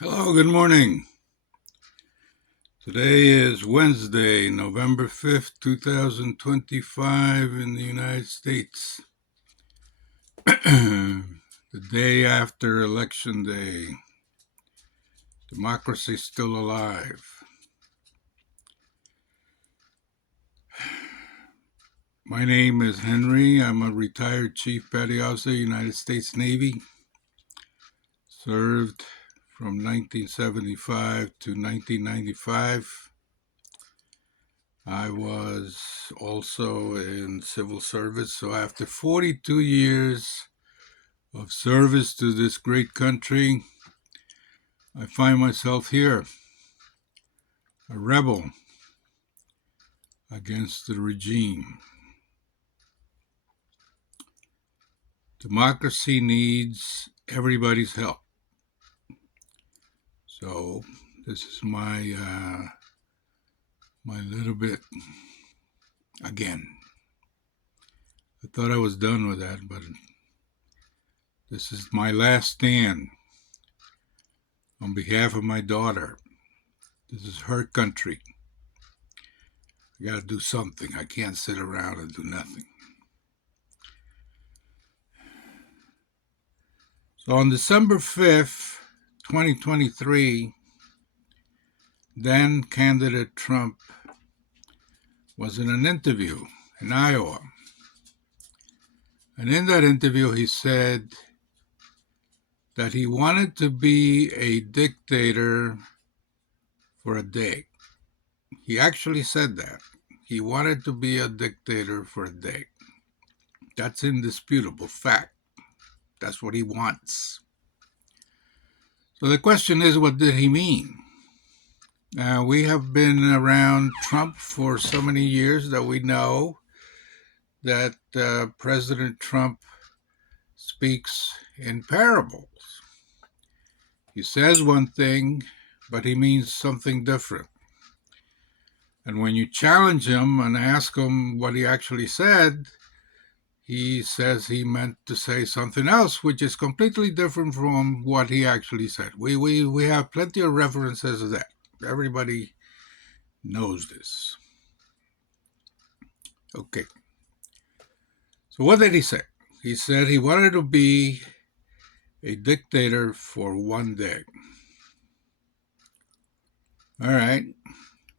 Hello, good morning. Today is Wednesday, November 5th, 2025 in the United States. The day after Election Day. Democracy still alive. My name is Henry. I'm a retired Chief Petty Officer, United States Navy. Served from 1975 to 1995. I was also in civil service, so after 42 years of service to this great country, I find myself here, a rebel against the regime. Democracy needs everybody's help. So this is my little bit again. I thought I was done with that, but this is my last stand on behalf of my daughter. This is her country. I got to do something. I can't sit around and do nothing. So on December 5th, 2023, then candidate Trump was in an interview in Iowa. And in that interview, he said that he wanted to be a dictator for a day. He actually said that. He wanted to be a dictator for a day. That's indisputable fact. That's what he wants. So the question is, what did he mean? We have been around Trump for so many years that we know that President Trump speaks in parables. He says one thing, but he means something different. And when you challenge him and ask him what he actually said, he says he meant to say something else, which is completely different from what he actually said. We have plenty of references to that. Everybody knows this. Okay. So what did he say? He said he wanted to be a dictator for one day. All right.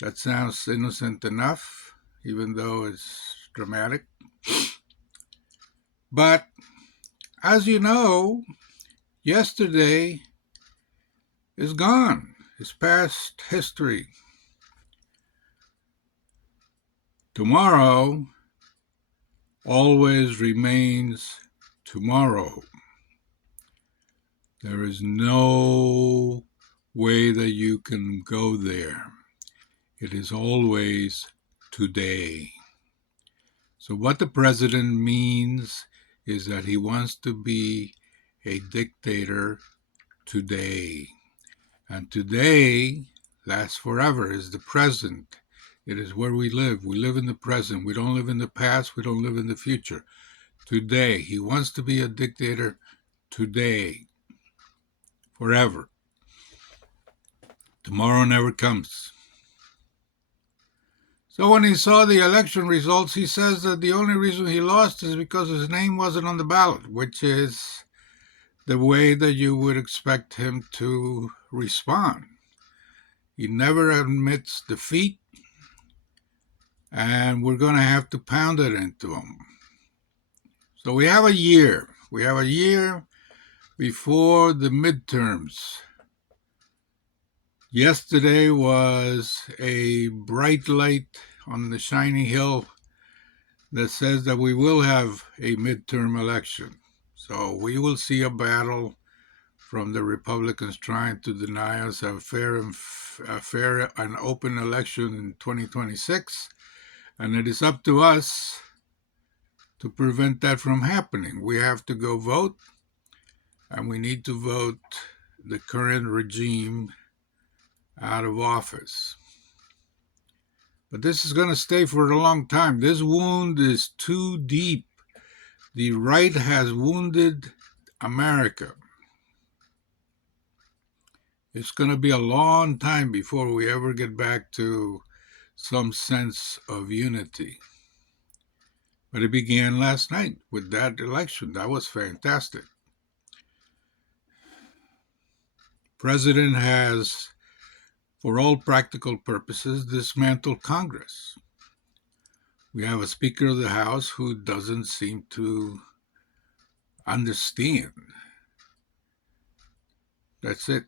That sounds innocent enough, even though it's dramatic. But as you know, yesterday is gone. It's past history. Tomorrow always remains tomorrow. There is no way that you can go there. It is always today. So what the president means is that he wants to be a dictator today. And today lasts forever, is the present. It is where we live. We live in the present. We don't live in the past. We don't live in the future. Today. He wants to be a dictator today. Forever. Tomorrow never comes. So when he saw the election results, he says that the only reason he lost is because his name wasn't on the ballot, which is the way that you would expect him to respond. He never admits defeat, and we're going to have to pound it into him. So we have a year. We have a year before the midterms. Yesterday was a bright light on the shiny hill that says that we will have a midterm election. So we will see a battle from the Republicans trying to deny us a fair and open election in 2026. And it is up to us to prevent that from happening. We have to go vote, and we need to vote the current regime out of office. But this is going to stay for a long time. This wound is too deep. The right has wounded America. It's going to be a long time before we ever get back to some sense of unity. But it began last night with that election. That was fantastic. President has, for all practical purposes, dismantled Congress. We have a Speaker of the House who doesn't seem to understand. That's it.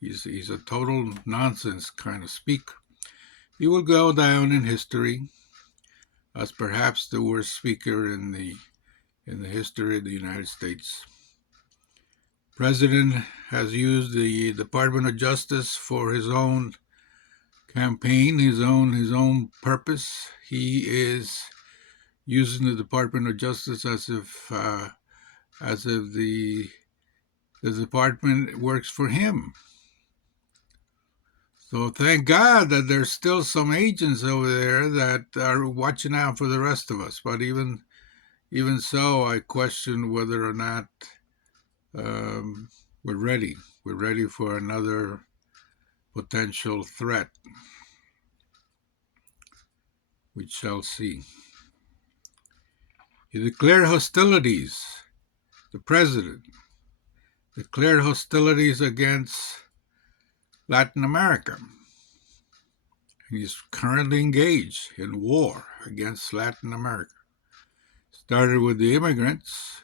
He's a total nonsense kind of speaker. He will go down in history as perhaps the worst speaker in the history of the United States. President has used the Department of Justice for his own campaign, his own purpose. He is using the Department of Justice as if the department works for him. So thank God that there's still some agents over there that are watching out for the rest of us. But even so, I question whether or not we're ready. We're ready for another potential threat. We shall see. He declared hostilities. The president declared hostilities against Latin America. He's currently engaged in war against Latin America. Started with the immigrants,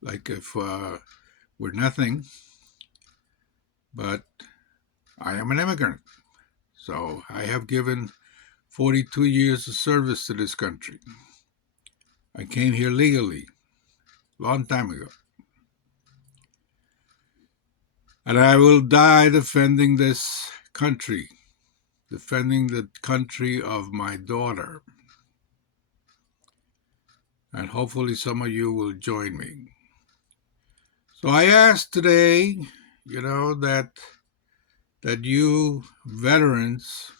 like if we're nothing, but I am an immigrant. So I have given 42 years of service to this country. I came here legally, long time ago. And I will die defending this country, defending the country of my daughter. And hopefully some of you will join me. So I asked today, that you veterans,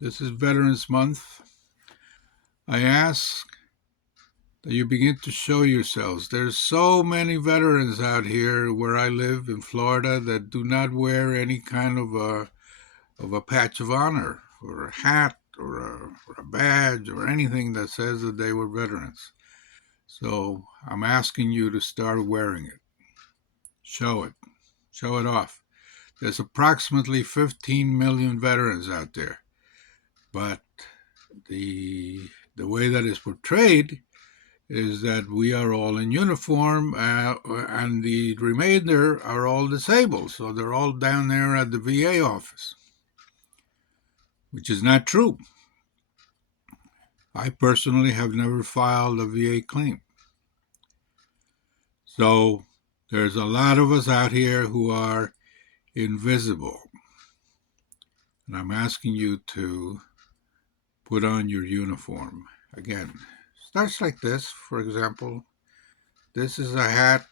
this is Veterans Month, I ask that you begin to show yourselves. There's so many veterans out here where I live in Florida that do not wear any kind of a patch of honor or a hat or a badge or anything that says that they were veterans. So I'm asking you to start wearing it. Show it. Show it off. There's approximately 15 million veterans out there. But the way that is portrayed is that we are all in uniform and the remainder are all disabled. So they're all down there at the VA office, which is not true. I personally have never filed a VA claim. So there's a lot of us out here who are invisible. And I'm asking you to put on your uniform. Again, starts like this, for example. This is a hat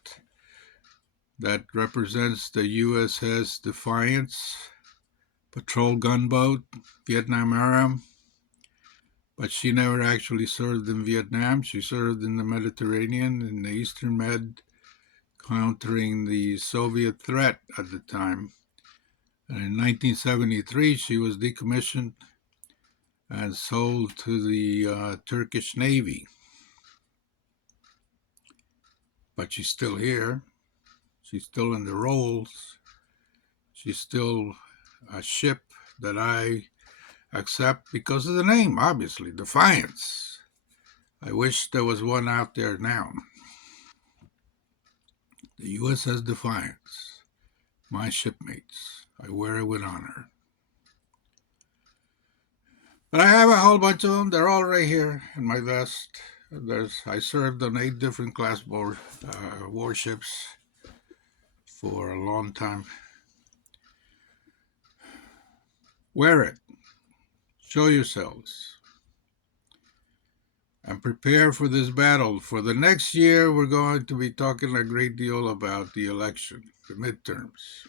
that represents the USS Defiance, patrol gunboat, Vietnam era. But she never actually served in Vietnam. She served in the Mediterranean, in the Eastern Med, countering the Soviet threat at the time. And in 1973, she was decommissioned and sold to the Turkish Navy. But she's still here. She's still in the rolls. She's still a ship that I accept because of the name, obviously, Defiance. I wish there was one out there now. The USS Defiance, my shipmates. I wear it with honor. But I have a whole bunch of them. They're all right here in my vest. I served on 8 different class warships for a long time. Wear it. Show yourselves. And prepare for this battle. For the next year, we're going to be talking a great deal about the election, the midterms.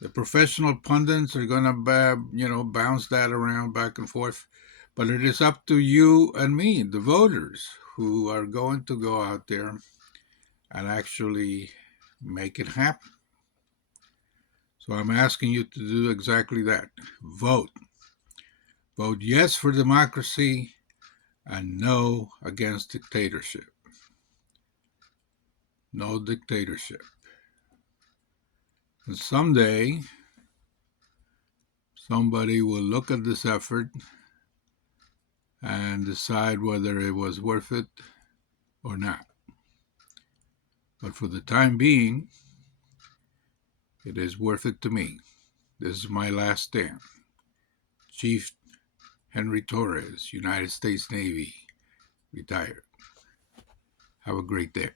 The professional pundits are going to bounce that around back and forth. But it is up to you and me, the voters, who are going to go out there and actually make it happen. So I'm asking you to do exactly that. Vote. Vote yes for democracy and no against dictatorship. No dictatorship. And someday, somebody will look at this effort and decide whether it was worth it or not. But for the time being, it is worth it to me. This is my last stand. Chief Henry Torres, United States Navy, retired. Have a great day.